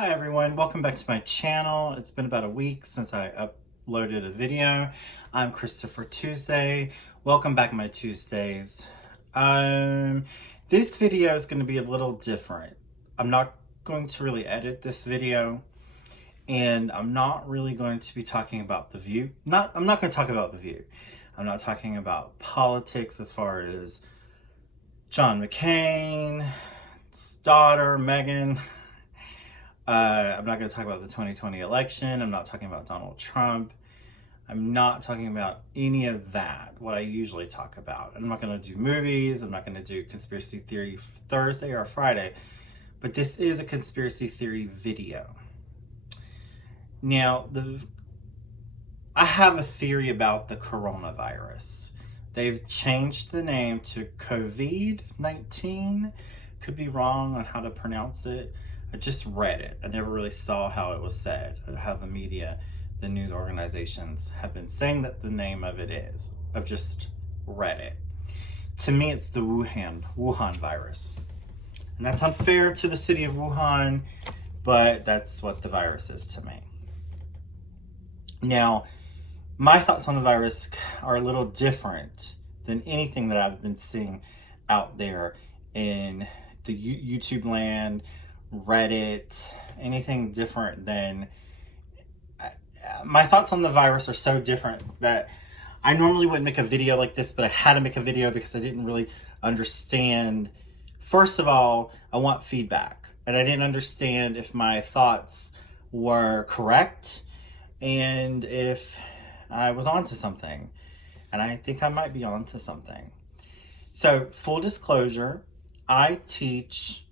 Hi everyone, welcome back to my channel. It's been about a week since I uploaded a video. I'm Christopher Tuesday. Welcome back my Tuesdays. This video is going to be a little different. I'm not going to really edit this video, and I'm not really going to be talking about The View. I'm not going to talk about The View. I'm not talking about politics as far as John McCain's daughter, Megan. I'm not going to talk about the 2020 election. I'm not talking about Donald Trump. I'm not talking about any of that, what I usually talk about. I'm not going to do movies. I'm not going to do conspiracy theory Thursday or Friday. But this is a conspiracy theory video. Now, I have a theory about the coronavirus. They've changed the name to COVID-19. Could be wrong on how to pronounce it. I just read it. I never really saw how it was said, or how the media, the news organizations have been saying that the name of it is. I've just read it. To me, it's the Wuhan virus. And that's unfair to the city of Wuhan, but that's what the virus is to me. Now, my thoughts on the virus are a little different than anything that I've been seeing out there in the YouTube land, Reddit, anything different than my thoughts on the virus are so different that I normally wouldn't make a video like this, but I had to make a video because I didn't really understand. First of all, I want feedback, and I didn't understand if my thoughts were correct and if I was onto something, and I think I might be onto something. So, full disclosure, I teach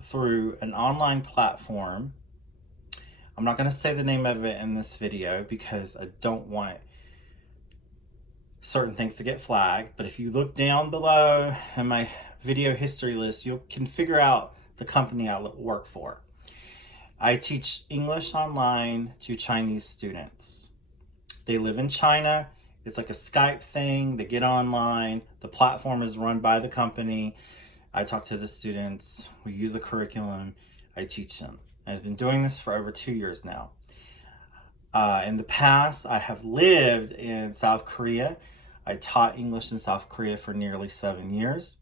through an online platform. I'm not going to say the name of it in this video because I don't want certain things to get flagged, but if you look down below in my video history list, you can figure out the company I work for. I teach English online to Chinese students. They live in China. It's like a Skype thing. They get online. The platform is run by the company. I talk to the students. We use the curriculum. I teach them. I've been doing this for over 2 years now. In the past, I have lived in South Korea. I taught English in South Korea for nearly 7 years.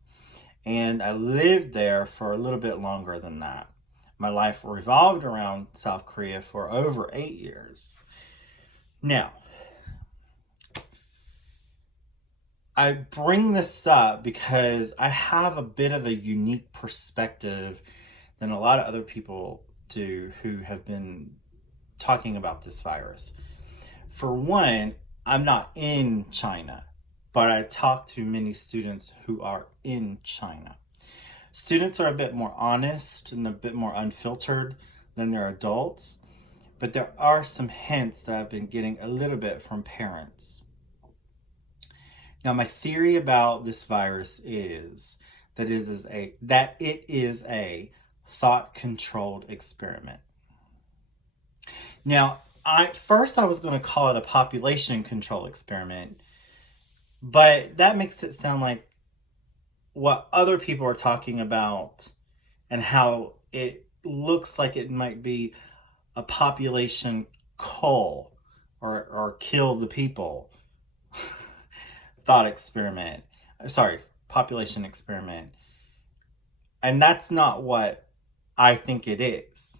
And I lived there for a little bit longer than that. My life revolved around South Korea for over 8 years. Now, I bring this up because I have a bit of a unique perspective than a lot of other people do who have been talking about this virus. For one, I'm not in China, but I talk to many students who are in China. Students are a bit more honest and a bit more unfiltered than their adults, but there are some hints that I've been getting a little bit from parents. Now, my theory about this virus is that it is a thought-controlled experiment. Now, first I was going to call it a population control experiment, but that makes it sound like what other people are talking about and how it looks like it might be a population cull or kill the people population experiment. And that's not what I think it is.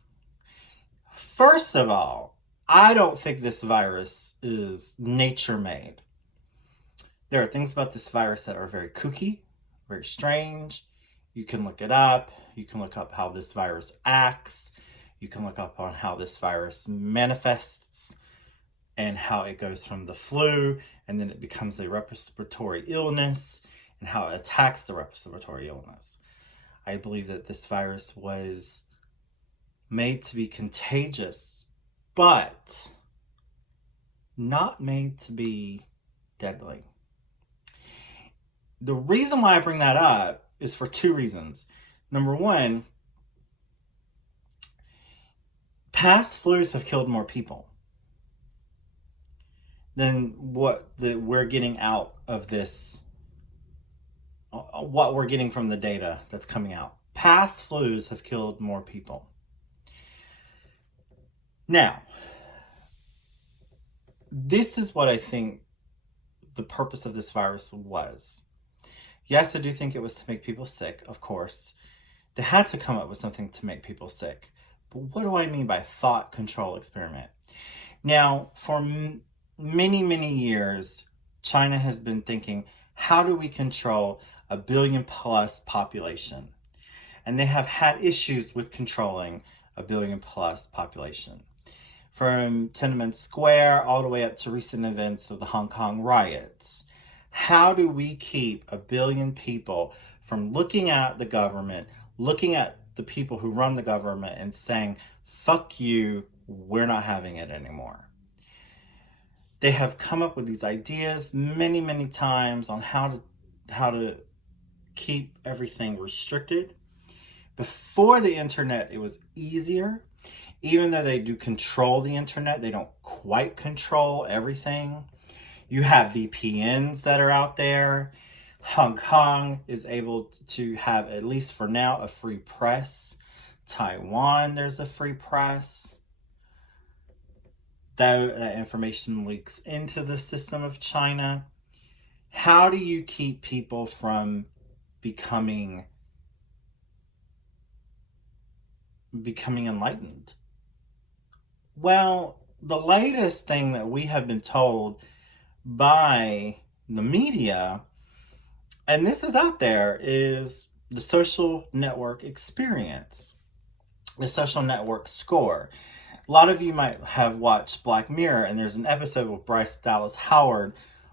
First of all, I don't think this virus is nature made. There are things about this virus that are very kooky, very strange. You can look it up. You can look up how this virus acts. You can look up on how this virus manifests and how it goes from the flu and then it becomes a respiratory illness and how it attacks the respiratory illness. I believe that this virus was made to be contagious, but not made to be deadly. The reason why I bring that up is for two reasons. Number one, past flus have killed more people than what we're getting out of this, what we're getting from the data that's coming out. Past flus have killed more people. Now, this is what I think the purpose of this virus was. Yes, I do think it was to make people sick, of course. They had to come up with something to make people sick. But what do I mean by thought control experiment? Now, for many, many years, China has been thinking, how do we control a billion plus population? And they have had issues with controlling a billion plus population. From Tiananmen Square all the way up to recent events of the Hong Kong riots. How do we keep a billion people from looking at the government, looking at the people who run the government and saying, fuck you, we're not having it anymore? They have come up with these ideas many, many times on how to keep everything restricted. Before the internet, it was easier. Even though they do control the internet, they don't quite control everything. You have VPNs that are out there. Hong Kong is able to have, at least for now, a free press. Taiwan, there's a free press. That information leaks into the system of China. How do you keep people from becoming enlightened? Well, the latest thing that we have been told by the media, and this is out there, is the social network experience, the social network score. A lot of you might have watched Black Mirror, and there's an episode with Bryce Dallas Howard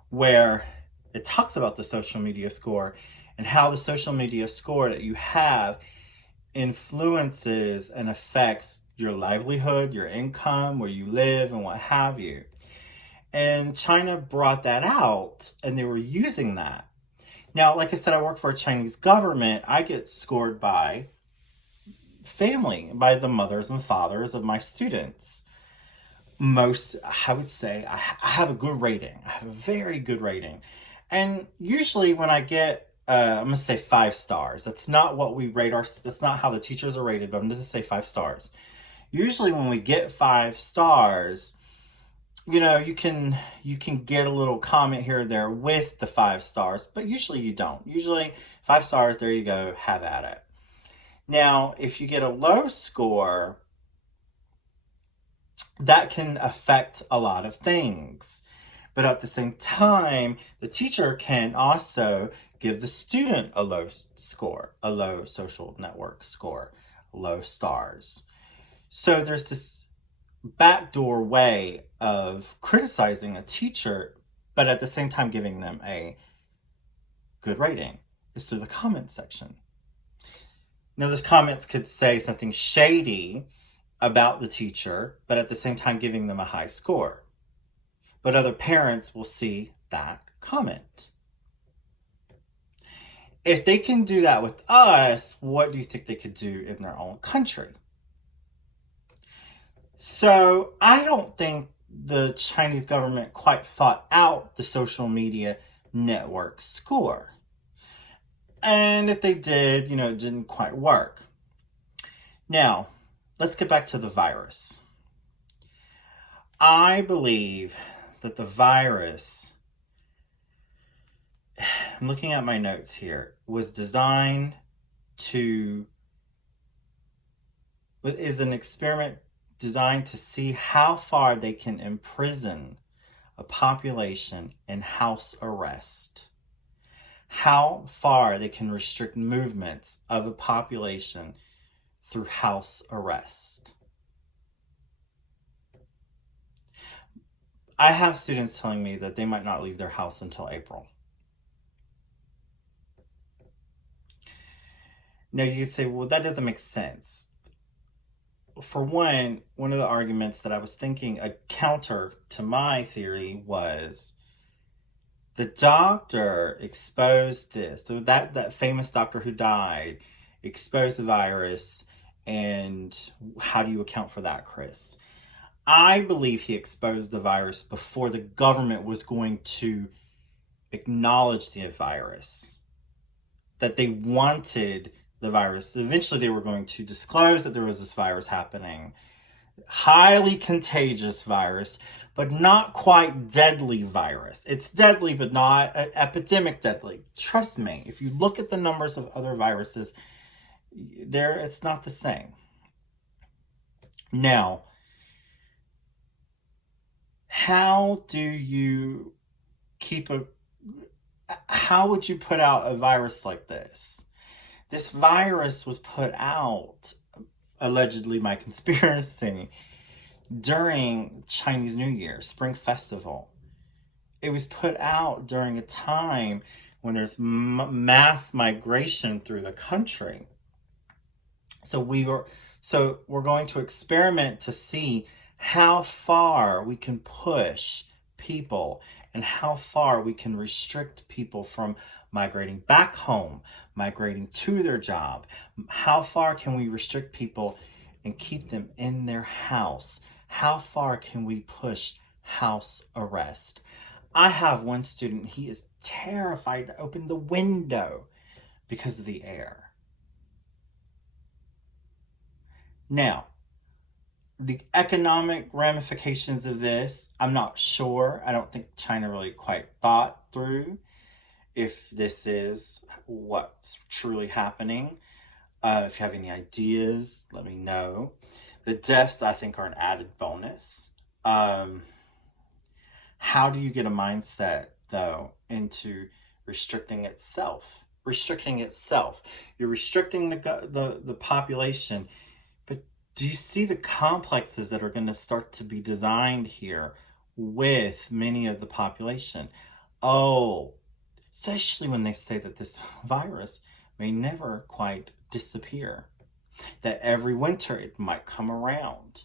where it talks about the social media score and how the social media score that you have influences and affects your livelihood, your income, where you live, and what have you. And China brought that out, and they were using that. Now, like I said, I work for a Chinese government. I get scored by family, by the mothers and fathers of my students. Most, I would say, I have a good rating. I have a very good rating. And usually when I get, I'm going to say 5 stars. That's not what we rate that's not how the teachers are rated, but I'm just going to say 5 stars. Usually when we get 5 stars, you know, you can get a little comment here or there with the 5 stars, but usually you don't. Usually 5 stars, there you go, have at it. Now, if you get a low score, that can affect a lot of things. But at the same time, the teacher can also give the student a low score, a low social network score, low stars. So there's this backdoor way of criticizing a teacher, but at the same time giving them a good rating, is through the comment section. Now, those comments could say something shady about the teacher, but at the same time giving them a high score. But other parents will see that comment. If they can do that with us, what do you think they could do in their own country? So I don't think the Chinese government quite thought out the social media network score. And if they did, you know, it didn't quite work. Now, let's get back to the virus. I believe that the virus, I'm looking at my notes here, is an experiment designed to see how far they can imprison a population in house arrest. How far they can restrict movements of a population through house arrest. I have students telling me that they might not leave their house until April. Now you could say, well, that doesn't make sense. For one of the arguments that I was thinking, a counter to my theory, was the doctor exposed this. So that famous doctor who died exposed the virus. And how do you account for that, Chris? I believe he exposed the virus before the government was going to acknowledge the virus. That they wanted the virus. Eventually they were going to disclose that there was this virus happening. highly contagious virus, but not quite deadly virus. It's deadly, but not epidemic deadly. Trust me, if you look at the numbers of other viruses, it's not the same. Now, how do you keep a how would you put out a virus like this? This virus was put out, allegedly my conspiracy, during Chinese New Year, Spring Festival. It was put out during a time when there's mass migration through the country. So we're going to experiment to see how far we can push people and how far we can restrict people from migrating back home, migrating to their job. How far can we restrict people and keep them in their house? How far can we push house arrest? I have one student, he is terrified to open the window because of the air. Now, the economic ramifications of this, I'm not sure. I don't think China really quite thought through if this is what's truly happening. If you have any ideas, let me know. The deaths, I think, are an added bonus. How do you get a mindset, though, into restricting itself? Restricting itself. You're restricting the population. But do you see the complexes that are going to start to be designed here with many of the population? Oh, especially when they say that this virus may never quite disappear, that every winter it might come around.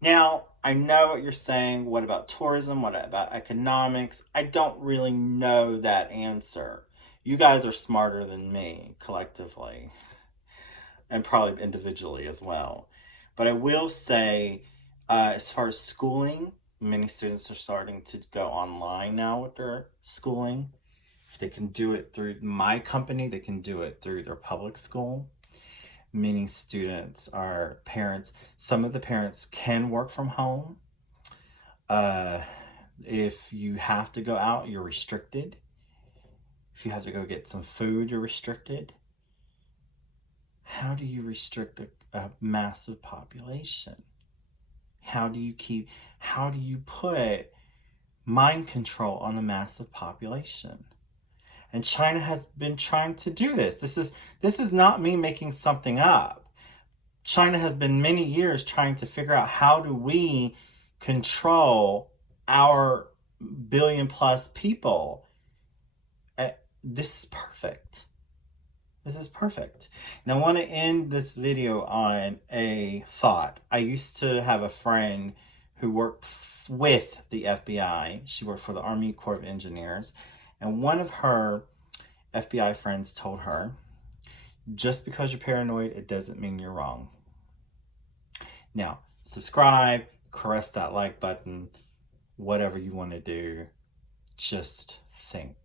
Now, I know what you're saying. What about tourism? What about economics? I don't really know that answer. You guys are smarter than me collectively, and probably individually as well. But I will say, as far as schooling, many students are starting to go online now with their schooling. If they can do it through my company, they can do it through their public school. Many students are parents. Some of the parents can work from home. If you have to go out, you're restricted. If you have to go get some food, you're restricted. How do you restrict a massive population? How do you put mind control on a massive population? And China has been trying to do this. This is not me making something up. China has been many years trying to figure out how do we control our billion plus people. This is perfect. This is perfect. Now I want to end this video on a thought. I used to have a friend who worked with the FBI. She worked for the Army Corps of Engineers. And one of her FBI friends told her, just because you're paranoid, it doesn't mean you're wrong. Now, subscribe, caress that like button, whatever you want to do. Just think.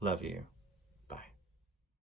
Love you.